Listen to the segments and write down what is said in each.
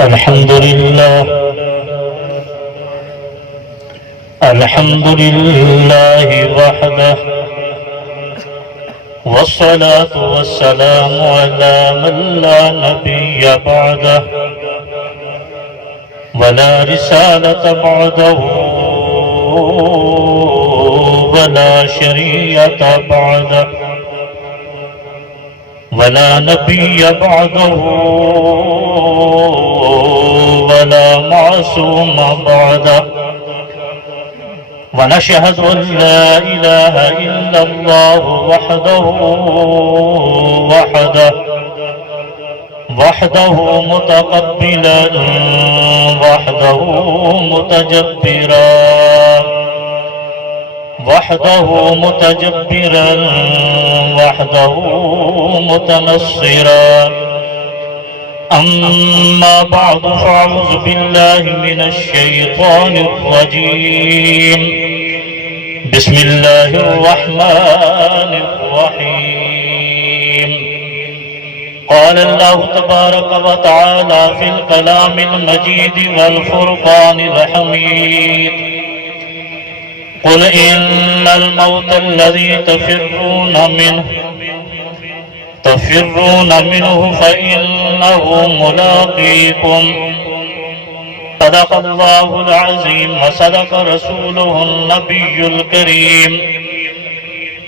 الحمد لله الحمد لله وحده، والصلاة والسلام على من لا نبي بعده ولا رسالة بعده ولا شريعة بعده ولا نبي بعده ولا معصوم بعده، ونشهد أن لا إله إلا الله وحده متقبلا وحده متجبرا وحده متنصرا. أما بعد فأعوذ بالله من الشيطان الرجيم. بسم الله الرحمن الرحيم. قال الله تبارك وتعالى في الكلام المجيد والفرقان الحميد: قل إن الموت الذي تفرون منه فإنه ملاقيكم. صدق الله العظيم وصدق رسوله النبي الكريم،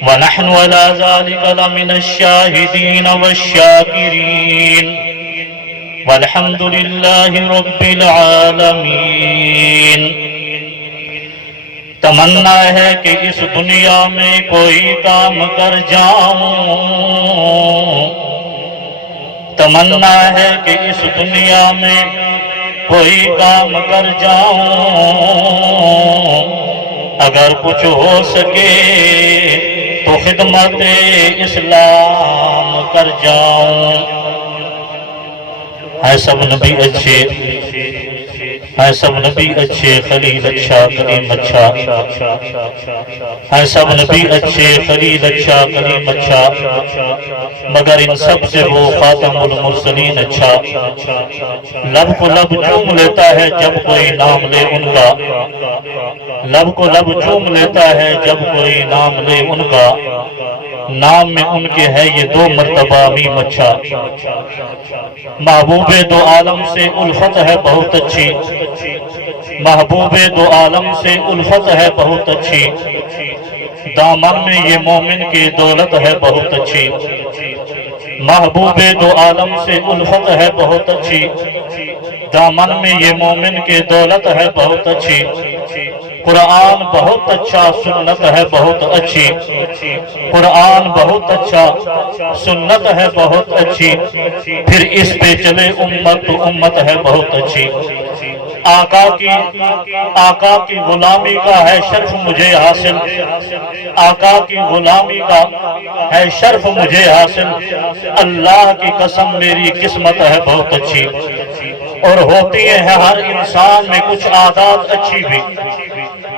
ونحن على ذلك لمن الشاهدين والشاكرين، والحمد لله رب العالمين. تمنا ہے کہ اس دنیا میں کوئی کام کر جاؤں، تمنا ہے کہ اس دنیا میں کوئی کام کر جاؤں، اگر کچھ ہو سکے تو خدمت اسلام کر جاؤں. ہے سب نبی اچھے، ہے سب نبی اچھے، خلیل اچھا، کریم اچھا. ہے سب نبی اچھے، خلیل اچھا، کریم اچھا، مگر ان سب سے وہ خاتم المرسلین اچھا. لب کو لب چوم لیتا ہے جب کوئی نام لے ان کا، لب کو لب چوم لیتا ہے جب کوئی نام لے ان کا. نام میں ان کے ہے یہ دو مرتبہ میم اچھا. محبوب دو عالم سے الفت ہے بہت اچھی، محبوب دو عالم سے الفت ہے بہت اچھی. دامن میں یہ مومن کی دولت ہے بہت اچھی. محبوب دو عالم سے الفت ہے بہت اچھی، دامن میں یہ مومن کی دولت ہے بہت اچھی. قرآن بہت اچھا، سنت ہے بہت اچھی. قرآن بہت اچھا، سنت ہے بہت اچھی. پھر اس پہ چلے امت تو امت ہے بہت اچھی. آقا کی غلامی کا ہے شرف مجھے حاصل، آقا کی غلامی کا ہے شرف مجھے حاصل. اللہ کی قسم میری قسمت ہے بہت اچھی. اور ہوتی ہے ہر انسان میں کچھ عادات اچھی بھی،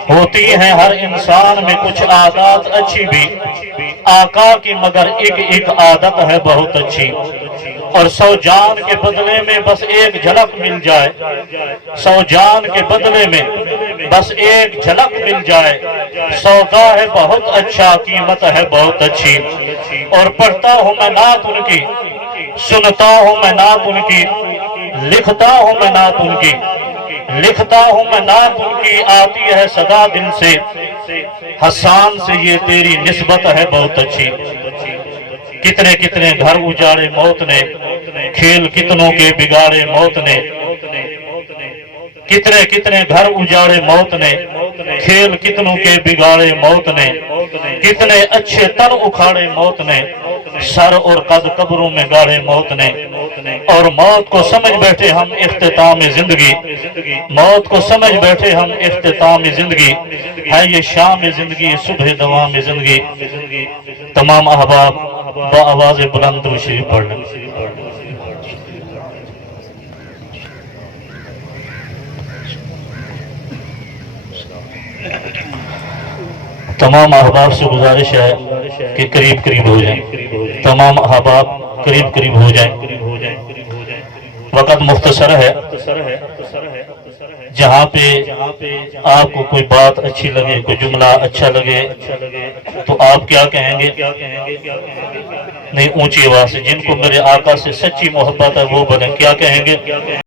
ہوتی ہے ہر انسان میں کچھ عادات اچھی بھی. آقا کی مگر ایک ایک عادت ہے بہت اچھی. اور 100 جان کے بدلے میں بس ایک جھلک مل جائے، 100 جان کے بدلے میں بس ایک جھلک مل جائے. سودا ہے بہت اچھا، قیمت ہے بہت اچھی. اور پڑھتا ہوں میں نعت ان کی، سنتا ہوں میں نعت ان کی، لکھتا ہوں میں نعت ان کی، لکھتا ہوں میں نعت ان کی. آتی ہے صدا دل سے، حسان سے یہ تیری نسبت ہے بہت اچھی. کتنے کتنے گھر اجاڑے موت نے، کھیل کتنوں کے بگاڑے موت نے. کتنے کتنے گھر اجاڑے موت نے، کھیل کتنوں کے بگاڑے موت نے. کتنے اچھے تن اکھاڑے موت نے، سر اور قد قبروں میں گاڑے موت نے. اور موت کو سمجھ بیٹھے ہم اختتام زندگی، موت کو سمجھ بیٹھے ہم اختتام زندگی. ہے یہ شام زندگی، صبح دوام زندگی. تمام احباب با آواز بلند درود شریف پڑھ لیں. تمام احباب سے گزارش ہے کہ قریب قریب ہو جائیں، تمام احباب قریب قریب ہو جائیں. وقت مختصر ہے، جہاں پہ آپ کو کوئی بات اچھی لگے، کوئی جملہ اچھا لگے تو آپ کیا کہیں گے؟ نہیں، اونچی آواز سے، جن کو میرے آقا سے سچی محبت ہے وہ بولیں، کیا کہیں گے؟